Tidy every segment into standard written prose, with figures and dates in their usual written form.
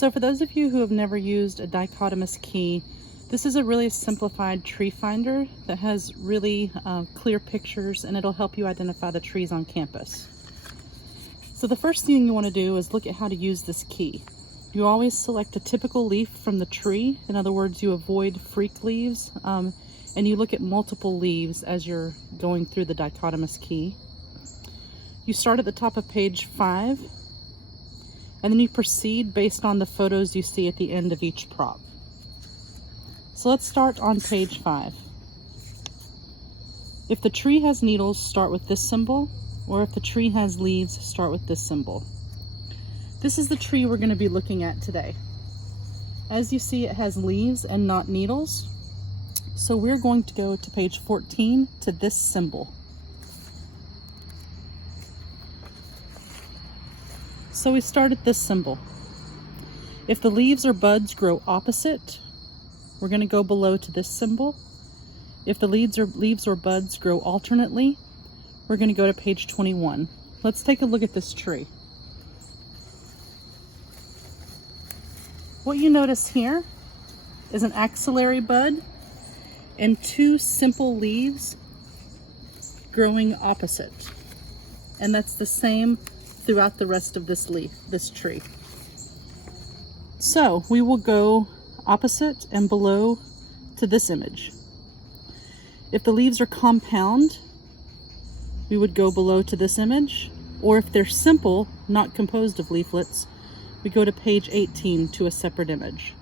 So for those of you who have never used a dichotomous key, this is a really simplified tree finder that has really clear pictures, and it'll help you identify the trees on campus. So the first thing you want to do is look at how to use this key. You always select a typical leaf from the tree. In other words, you avoid freak leaves, and you look at multiple leaves as you're going through the dichotomous key. You start at the top of page 5, and then you proceed based on the photos you see at the end of each prop. So let's start on page 5. If the tree has needles, start with this symbol, or if the tree has leaves, start with this symbol. This is the tree we're going to be looking at today. As you see, it has leaves and not needles. So we're going to go to page 14 to this symbol. So we start at this symbol. If the leaves or buds grow opposite, we're going to go below to this symbol. If the leaves or buds grow alternately, we're going to go to page 21. Let's take a look at this tree. What you notice here is an axillary bud and 2 simple leaves growing opposite. And that's the same throughout the rest of this tree. So we will go opposite and below to this image. If the leaves are compound, we would go below to this image, or if they're simple, not composed of leaflets, we go to page 18 to a separate image.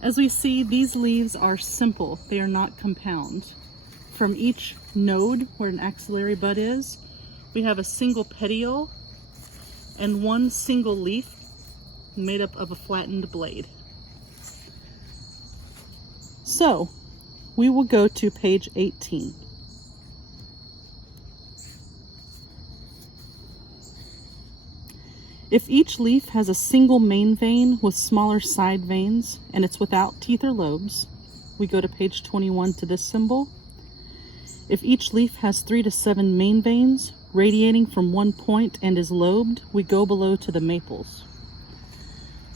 As we see, these leaves are simple, they are not compound. From each node where an axillary bud is, we have a single petiole and 1 single leaf made up of a flattened blade. So we will go to page 18. If each leaf has a single main vein with smaller side veins and it's without teeth or lobes, we go to page 21 to this symbol. If each leaf has 3 to 7 main veins radiating from one point and is lobed, we go below to the maples.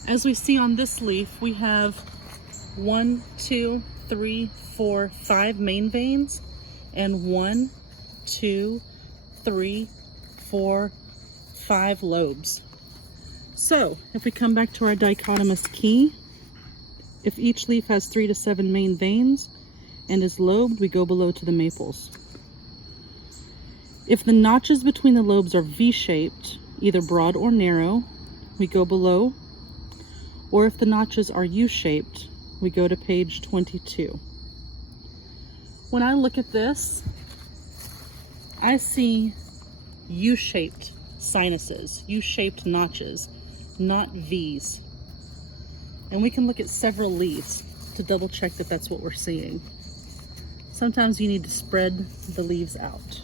As we see on this leaf, we have 1, 2, 3, 4, 5 main veins and 1, 2, 3, 4, 5 lobes. So if we come back to our dichotomous key, if each leaf has 3 to 7 main veins and is lobed, we go below to the maples. If the notches between the lobes are V-shaped, either broad or narrow, we go below, or if the notches are U-shaped, we go to page 22. When I look at this, I see U-shaped sinuses, U-shaped notches, not V's. And we can look at several leaves to double check that that's what we're seeing. Sometimes you need to spread the leaves out.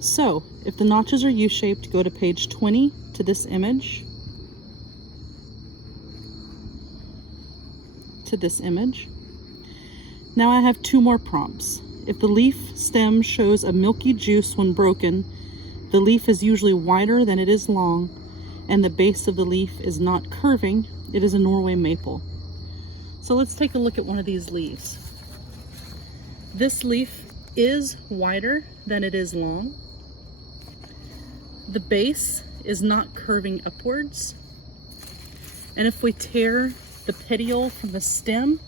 So if the notches are U-shaped, go to page 20 to this image. Now I have 2 more prompts. If the leaf stem shows a milky juice when broken, the leaf is usually wider than it is long, and the base of the leaf is not curving, it is a Norway maple. So let's take a look at one of these leaves. This leaf is wider than it is long. The base is not curving upwards. And if we tear the petiole from the stem,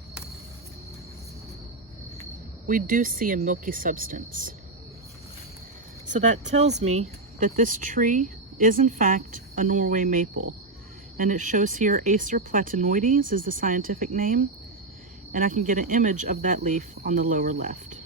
we do see a milky substance. So that tells me that this tree is in fact a Norway maple. And it shows here Acer platinoides is the scientific name. And I can get an image of that leaf on the lower left.